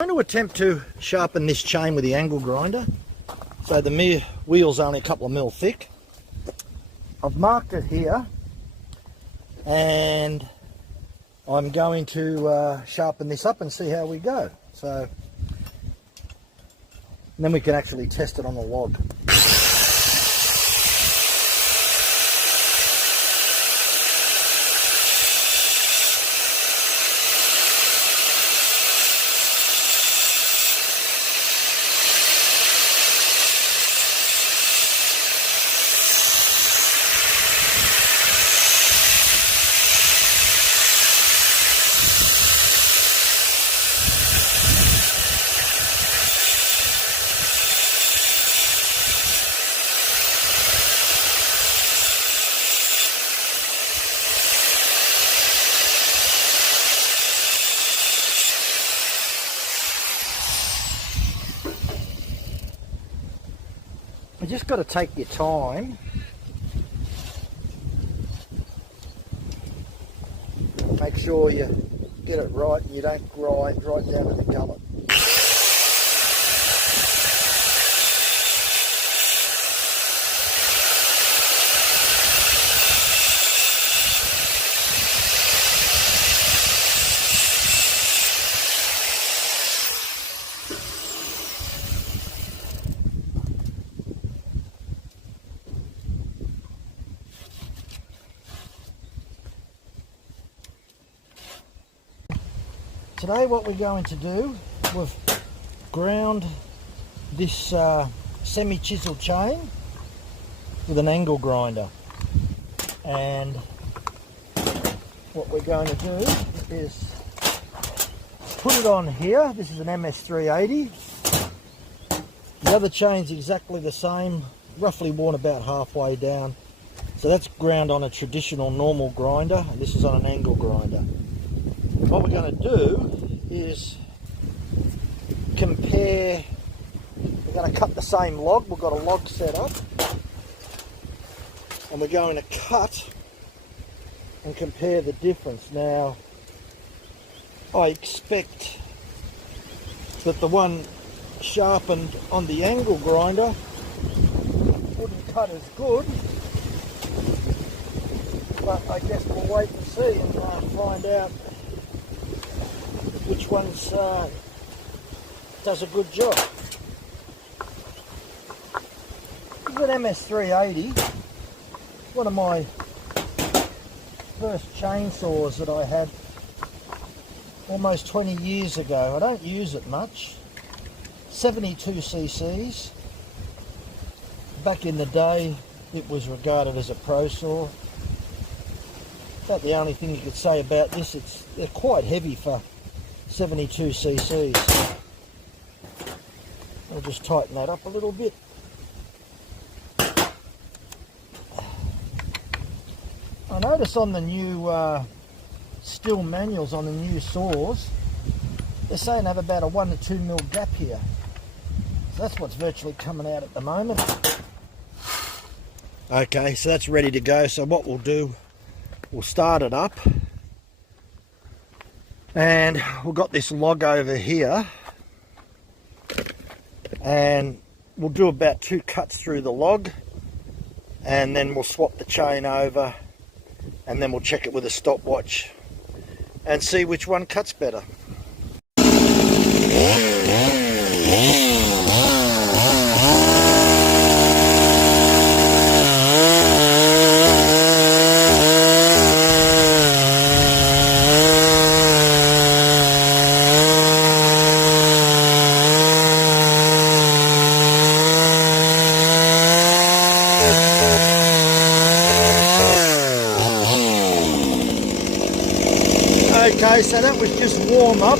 I'm going to attempt to sharpen this chain with the angle grinder. So the wheel's only a couple of mil thick. I've marked it here, and I'm going to sharpen this up and see how we go. So and then we can actually test it on the log. You just got to take your time. Make sure you get it right and you don't grind right down to the gullet. Today what we're going to do, we've ground this semi-chisel chain with an angle grinder, and what we're going to do is put it on here. This is an MS380. The other chain's exactly the same, roughly worn about halfway down. So that's ground on a traditional normal grinder, and this is on an angle grinder. What we're going to do is compare. We're going to cut the same log. We've got a log set up, and we're going to cut and compare the difference. Now, I expect that the one sharpened on the angle grinder wouldn't cut as good, but I guess we'll wait and see and find out which one does a good job. This is an MS380, one of my first chainsaws that I had almost 20 years ago. I don't use it much. 72 cc's. Back in the day it was regarded as a pro saw. About the only thing you could say about this, they're quite heavy for 72 cc's. I'll just tighten that up a little bit. I notice on the new steel manuals on the new saws, they're saying they have about a 1 to 2 mil gap here. So that's what's virtually coming out at the moment. Okay, so that's ready to go. So what we'll do, we'll start it up. And we've got this log over here, and we'll do about 2 cuts through the log, and then we'll swap the chain over, and then we'll check it with a stopwatch and see which one cuts better. Okay, so that was just warm up.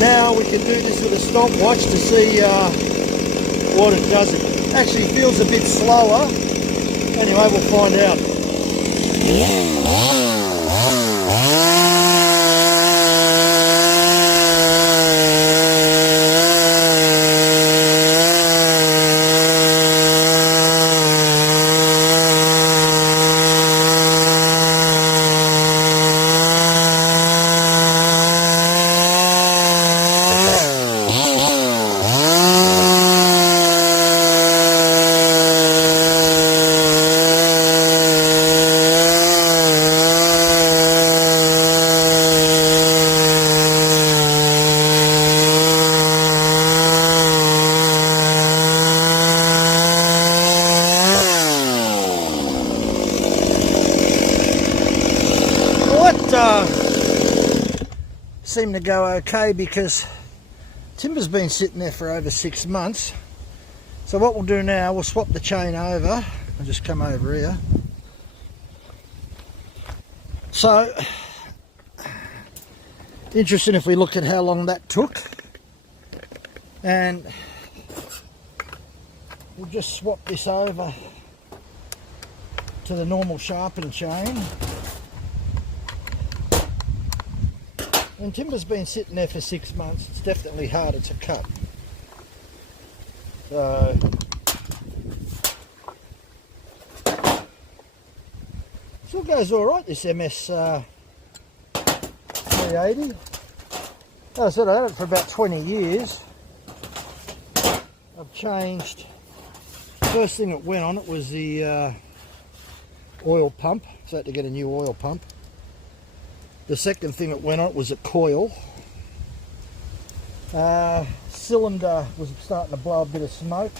Now we can do this with a stopwatch to see what it does. It actually feels a bit slower. Anyway, we'll find out. seem to go okay because timber's been sitting there for over 6 months. So what we'll do now, we'll swap the chain over. I'll just come over here. So, interesting if we look at how long that took. And we'll just swap this over to the normal sharpen chain. And timber's been sitting there for 6 months. It's definitely harder to cut. So still goes all right, this MS 380. As I said, I had it for about 20 years. I've changed. First thing that went on it was the oil pump, so I had to get a new oil pump. The second thing that went on it was a coil. Cylinder was starting to blow a bit of smoke,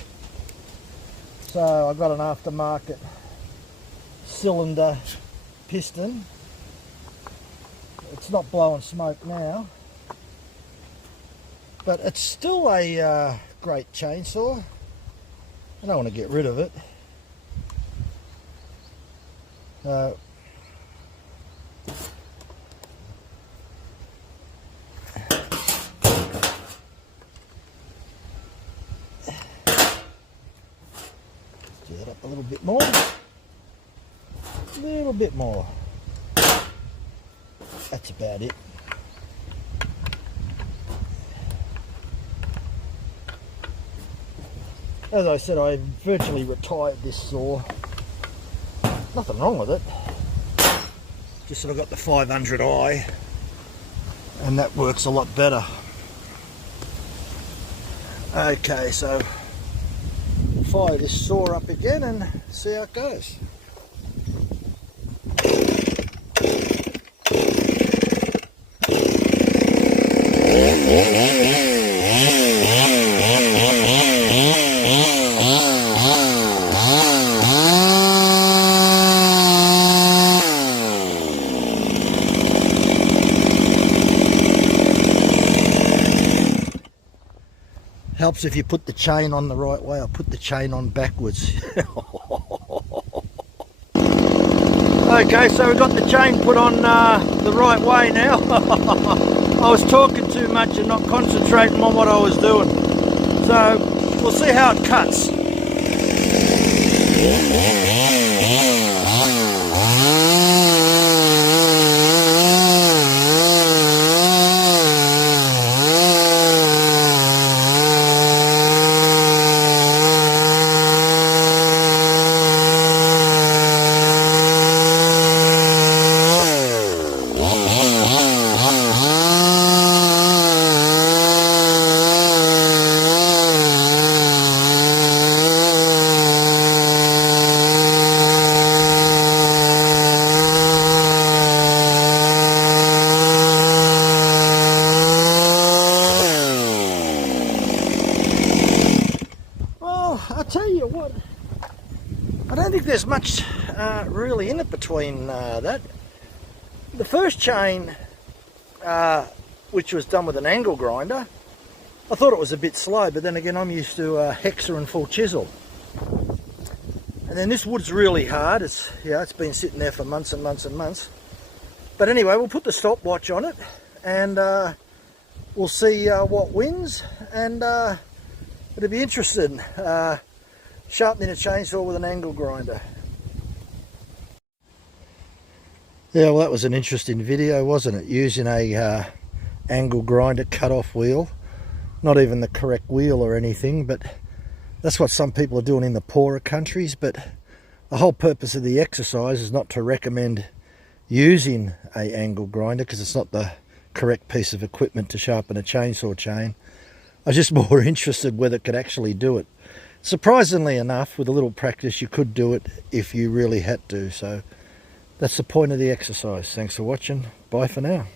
so I got an aftermarket cylinder piston. It's not blowing smoke now, but it's still a great chainsaw. I don't want to get rid of it. Do that up a little bit more. A little bit more. That's about it. As I said, I virtually retired this saw. Nothing wrong with it. Just that I've got the 500i and that works a lot better. Okay, so we'll fire this saw up again and see how it goes. Helps if you put the chain on the right way. I'll put the chain on backwards. Okay, so we've got the chain put on the right way now. I was talking too much and not concentrating on what I was doing. So we'll see how it cuts. I'll tell you what, I don't think there's much really in it between that. The first chain, which was done with an angle grinder, I thought it was a bit slow, but then again I'm used to Hexa and full chisel. And then this wood's really hard. It's been sitting there for months and months and months. But anyway, we'll put the stopwatch on it and we'll see what wins, and it'll be interesting. Sharpening a chainsaw with an angle grinder. Yeah, well, that was an interesting video, wasn't it? Using a angle grinder cut-off wheel. Not even the correct wheel or anything, but that's what some people are doing in the poorer countries. But the whole purpose of the exercise is not to recommend using a angle grinder, because it's not the correct piece of equipment to sharpen a chainsaw chain. I was just more interested whether it could actually do it. Surprisingly enough, with a little practice, you could do it if you really had to. So that's the point of the exercise. Thanks for watching. Bye for now.